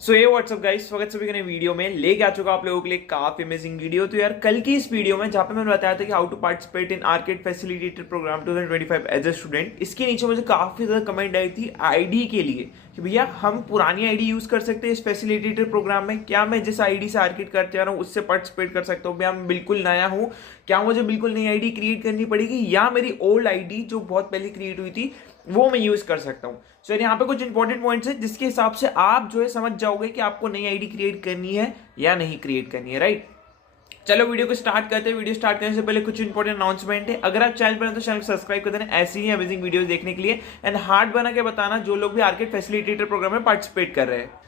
सो ये WhatsApp guys, स्वागत सभी का नई वीडियो में लेके आ चुका आप लोगों के लिए काफी अमेजिंग वीडियो। तो यार कल की इस वीडियो में जहां पे मैंने बताया था कि how to participate in arcade facilitated programme 2025 as a student, इसके नीचे मुझे काफी ज्यादा कमेंट आई थी आईडी के लिए कि भैया हम पुरानी आईडी यूज कर सकते हैं इस फैसिलिटेटेड प्रोग्राम में, क्या मैं जिस आईडी से आर्केड करते आ रहा हूँ उससे पार्टिसिपेट कर सकता हूँ? भैया मैं बिल्कुल नया हूँ, क्या मुझे बिल्कुल नई आईडी क्रिएट करनी पड़ेगी या मेरी ओल्ड आईडी जो बहुत पहले क्रिएट हुई थी वो मैं यूज कर सकता हूँ? सो यहाँ पे कुछ इंपॉर्टेंट पॉइंट्स है जिसके हिसाब से आप जो है समझ जाओगे कि आपको नई आईडी क्रिएट करनी है या नहीं क्रिएट करनी है, राइट? चलो वीडियो को स्टार्ट करते हैं। वीडियो स्टार्ट करने से पहले कुछ इंपॉर्टेंट अनाउंसमेंट है। अगर आप चैनल पर हैं तो चैनल को सब्सक्राइब कर देना ऐसी ही अमेजिंग वीडियोस देखने के लिए, एंड हार्ट बना के बताना जो लोग भी आर्केड फैसिलिटेटर प्रोग्राम में पार्टिसिपेट कर रहे हैं।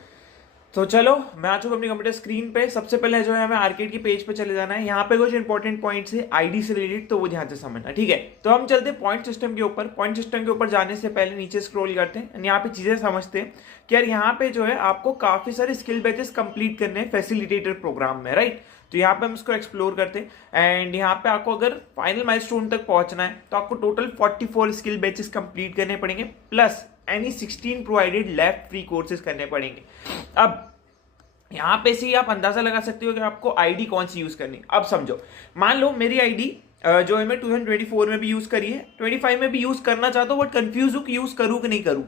तो चलो मैं आ चुका अपनी कंप्यूटर स्क्रीन पे। सबसे पहले जो है हमें आर्केड की पेज पे चले जाना है। यहाँ पे कुछ इंपॉर्टेंट पॉइंट्स है आईडी से रिलेटेड, तो वो ध्यान से समझना, ठीक है? तो हम चलते हैं पॉइंट सिस्टम के ऊपर। पॉइंट सिस्टम के ऊपर जाने से पहले नीचे स्क्रॉल करते हैं, यहाँ पे चीजें समझते हैं कि यार यहाँ पे जो है आपको काफी सारे स्किल बैचेस कंप्लीट करने हैं फैसिलिटेटर प्रोग्राम में, राइट? तो यहाँ पे हम इसको एक्सप्लोर करते हैं एंड यहाँ पे आपको अगर फाइनल माइलस्टोन तक पहुंचना है तो आपको टोटल 44 स्किल बैचेस कंप्लीट करने पड़ेंगे, plus any 16 provided lab free courses करने पड़ेंगे। अब यहां पे से ही आप अंदाजा लगा सकते हो कि आपको आईडी कौन सी यूज करनी है। अब समझो, मान लो मेरी आईडी जो है मैं 2024 में भी यूज करी है, 25 में भी यूज करना चाहता हूं, बट कंफ्यूज हूं कि यूज करूं कि नहीं करूं।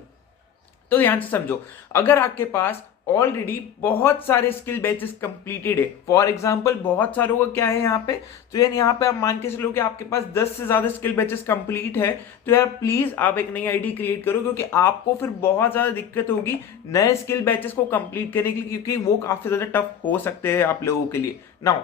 तो ध्यान से समझो, अगर आपके पास ऑलरेडी बहुत सारे स्किल बैचेस कंप्लीटेड है, फॉर एग्जांपल बहुत सारों का क्या है यहाँ पे, तो यार यहाँ पे आप मान के चलो कि आपके पास 10 से ज्यादा स्किल बैचेस कंप्लीट है, तो यार प्लीज आप एक नई आईडी क्रिएट करो, क्योंकि आपको फिर बहुत ज्यादा दिक्कत होगी नए स्किल बैचेस को कंप्लीट करने के लिए, क्योंकि वो काफी ज्यादा टफ हो सकते हैं आप लोगों के लिए। नाउ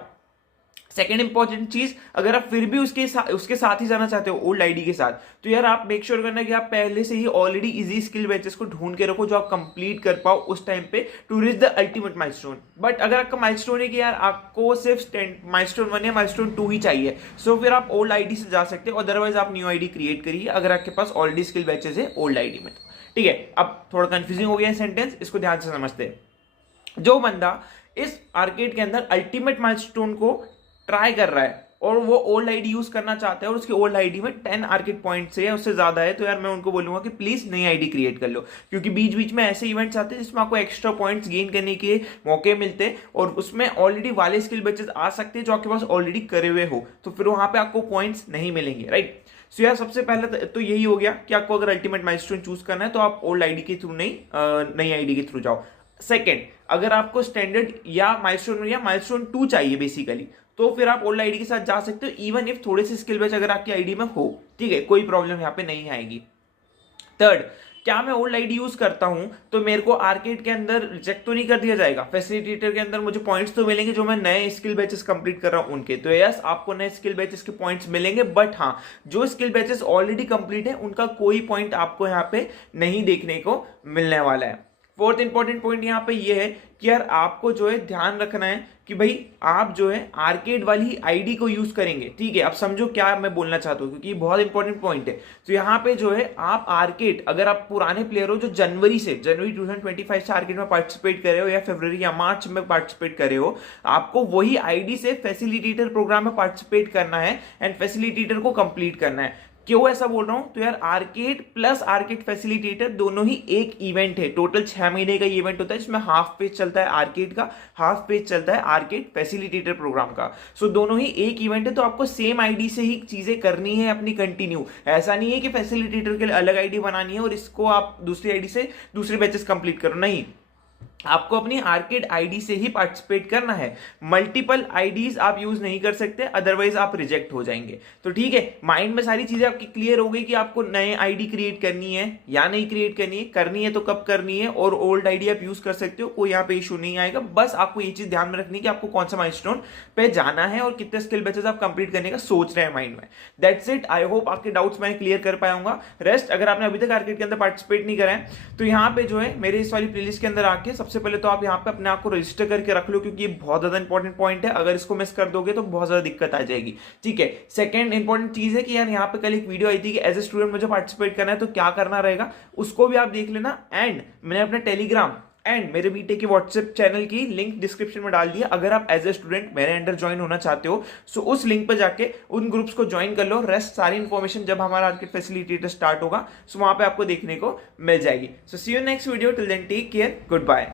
सेकेंड इंपॉर्टेंट चीज, अगर आप फिर भी उसके साथ ही जाना चाहते हो ओल्ड आईडी के साथ, तो यार आप मेक श्योर करना कि आप पहले से ही ऑलरेडी इजी स्किल बैचेस को ढूंढ के रखो जो आप कंप्लीट कर पाओ उस टाइम पे to reach the ultimate milestone. But अगर आपका माइलस्टोन है कि यार आपको सिर्फ माइलस्टोन 1 या माइलस्टोन 2 ही चाहिए, सो फिर आप ओल्ड आईडी से जा सकते हो, अदरवाइज आप न्यू आईडी क्रिएट करिए अगर आपके पास ऑलरेडी स्किल बैचेस है ओल्ड आईडी में। ठीक है, अब थोड़ा कंफ्यूजिंग हो गया सेंटेंस, इसको ध्यान से समझते हैं। जो बंदा इस आर्केड के अंदर अल्टीमेट माइलस्टोन को ट्राई कर रहा है और वो ओल्ड आईडी यूज करना चाहता है और उसकी ओल्ड आईडी में 10 आर्केड पॉइंट्स है, उससे ज्यादा है, तो यार मैं उनको बोलूंगा कि प्लीज नई आईडी क्रिएट कर लो, क्योंकि बीच बीच में ऐसे इवेंट्स आते हैं जिसमें आपको एक्स्ट्रा पॉइंट्स गेन करने के मौके मिलते हैं और उसमें ऑलरेडी वाले स्किल बैचेस आ सकते हैं जो आपके पास ऑलरेडी करे हुए हो, तो फिर वहां पे आपको पॉइंट्स नहीं मिलेंगे, राइट? सो यार सबसे पहले तो यही हो गया कि आपको अगर अल्टीमेट माइलस्टोन चूज करना है तो आप ओल्ड आईडी के थ्रू नहीं नई आईडी के थ्रू जाओ। सेकेंड, अगर आपको स्टैंडर्ड या माइलस्टोन 2 चाहिए बेसिकली, तो फिर आप ओल्ड आईडी के साथ जा सकते हो, इवन इफ थोड़े से स्किल बैच अगर आपकी आईडी में हो, ठीक है, कोई प्रॉब्लम यहाँ पे नहीं आएगी। थर्ड, क्या मैं ओल्ड आईडी यूज करता हूं तो मेरे को आर्केड के अंदर रिजेक्ट तो नहीं कर दिया जाएगा? फैसिलिटेटर के अंदर मुझे पॉइंट्स तो मिलेंगे जो मैं नए स्किल बैचेस कंप्लीट कर रहा हूं उनके, तो यस आपको नए स्किल बैचेस के पॉइंट्स मिलेंगे, बट हाँ जो स्किल बैचेस ऑलरेडी कंप्लीट है उनका कोई पॉइंट आपको यहाँ पे नहीं देखने को मिलने वाला है। फोर्थ इंपॉर्टेंट पॉइंट यहाँ पे ये है कि यार आपको जो है ध्यान रखना है कि भाई आप जो है आर्केड वाली आईडी को यूज करेंगे, ठीक है? अब समझो क्या मैं बोलना चाहता हूँ, क्योंकि ये बहुत इंपॉर्टेंट पॉइंट है। तो यहाँ पे जो है आप आर्केड, अगर आप पुराने प्लेयर हो जो जनवरी 2025 से आर्केड में पार्टिसिपेट कर रहे हो या फरवरी या मार्च में पार्टिसिपेट कर रहे हो, आपको वही आईडी से फैसिलिटेटर प्रोग्राम में पार्टिसिपेट करना है एंड फैसिलिटेटर को कंप्लीट करना है। क्यों ऐसा बोल रहा हूं? तो यार आर्केड प्लस आर्केड फैसिलिटेटर दोनों ही एक इवेंट है, टोटल 6 महीने का इवेंट होता है जिसमें हाफ पेज चलता है आर्केड का, हाफ पेज चलता है आर्केड फैसिलिटेटर प्रोग्राम का। सो दोनों ही एक इवेंट है, तो आपको सेम आईडी से ही चीजें करनी है अपनी कंटिन्यू। ऐसा नहीं है कि फैसिलिटेटर के लिए अलग आईडी बनानी है और इसको आप दूसरी आईडी से दूसरे बैचेस कंप्लीट करो, नहीं, आपको अपनी आर्केड आईडी से ही पार्टिसिपेट करना है। मल्टीपल आईडीज आप यूज नहीं कर सकते, अदरवाइज आप रिजेक्ट हो जाएंगे। तो ठीक है, माइंड में सारी चीजें आपकी क्लियर हो गई कि आपको नए आईडी क्रिएट करनी है या नहीं क्रिएट करनी है तो कब करनी है, और ओल्ड आईडी आप यूज कर सकते हो, कोई यहाँ पे इशू नहीं आएगा। बस आपको ये चीज ध्यान में रखनी है कि आपको कौन सा माइलस्टोन पे जाना है और कितने स्किल बैचेस आप कंप्लीट करने का सोच रहे हैं माइंड में। That's it. आई होप आपके डाउट्स मैं क्लियर कर पाऊंगा। रेस्ट, अगर आपने अभी तक आर्केड के अंदर पार्टिसिपेट नहीं करा है तो यहाँ पे जो है मेरे इस वाली प्लेलिस्ट के अंदर आके सबसे पहले तो आप यहाँ पे अपने आप को रजिस्टर करके रख लो, क्योंकि ये बहुत ज्यादा इंपॉर्टेंट पॉइंट है। अगर इसको मिस कर दोगे तो बहुत ज्यादा दिक्कत आ जाएगी, ठीक है? सेकंड इंपॉर्टेंट चीज है कि यार यहाँ पे कल एक वीडियो आई थी कि एज ए स्टूडेंट मुझे पार्टिसिपेट करना है तो क्या करना रहेगा, उसको भी आप देख लेना। एंड मैंने अपने टेलीग्राम एंड मेरे बीटे के व्हाट्सएप चैनल की लिंक डिस्क्रिप्शन में डाल दिया। अगर आप एज ए स्टूडेंट मेरे अंडर ज्वाइन होना चाहते हो सो उस लिंक पर जाके उन ग्रुप्स को ज्वाइन कर लो। रेस्ट सारी इंफॉर्मेशन जब हमारा आर्केड फैसिलिटेटर स्टार्ट होगा सो वहां पे आपको देखने को मिल जाएगी। So see you next video, till then take care, good bye.